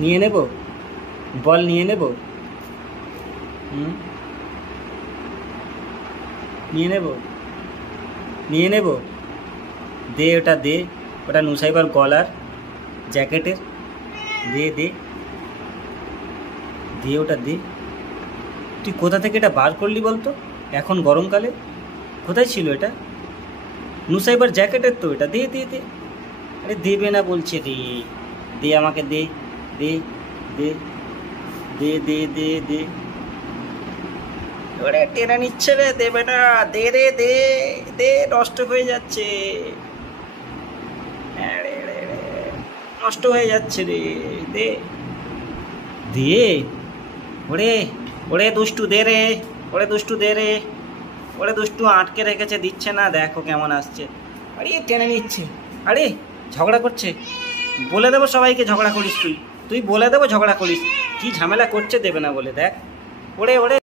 নিয়ে নেব, বল নিয়ে নেব, নিয়ে নেব, নিয়ে নেব, দে ওটা দে, ওটা নুসাইবার গলার জ্যাকেটের, দে দে দে, ওটা দে। তুই কোথা থেকে এটা বার করলি বলতো এখন গরমকালে? কোথায় ছিল এটা? নুসাইবার জ্যাকেটের তো এটা, দে দে দে। আরে দেবে না বলছে, রে দে আমাকে, দে দে দে দে দে দে দে। ওরে টেনে নিচ্ছে রে, দেবে না, দে রে দে দে, নষ্ট হয়ে যাচ্ছে, নষ্ট হয়ে যাচ্ছে রে, দে দে। ওরে ওরে দুষ্টু দে রে, ওরে দুষ্টু দে রে, ওরে দুষ্টু আটকে রেখেছে, দিচ্ছে না, দেখো কেমন আসছে। আরে টেনে নিচ্ছে, আরে ঝগড়া করছে। বলে দেবো সবাইকে ঝগড়া করিস তুই, তুই বলে দেবো ঝগড়া করিস, কি ঝামেলা করছে দেবে না বলে, দেখ। ওরে ওরে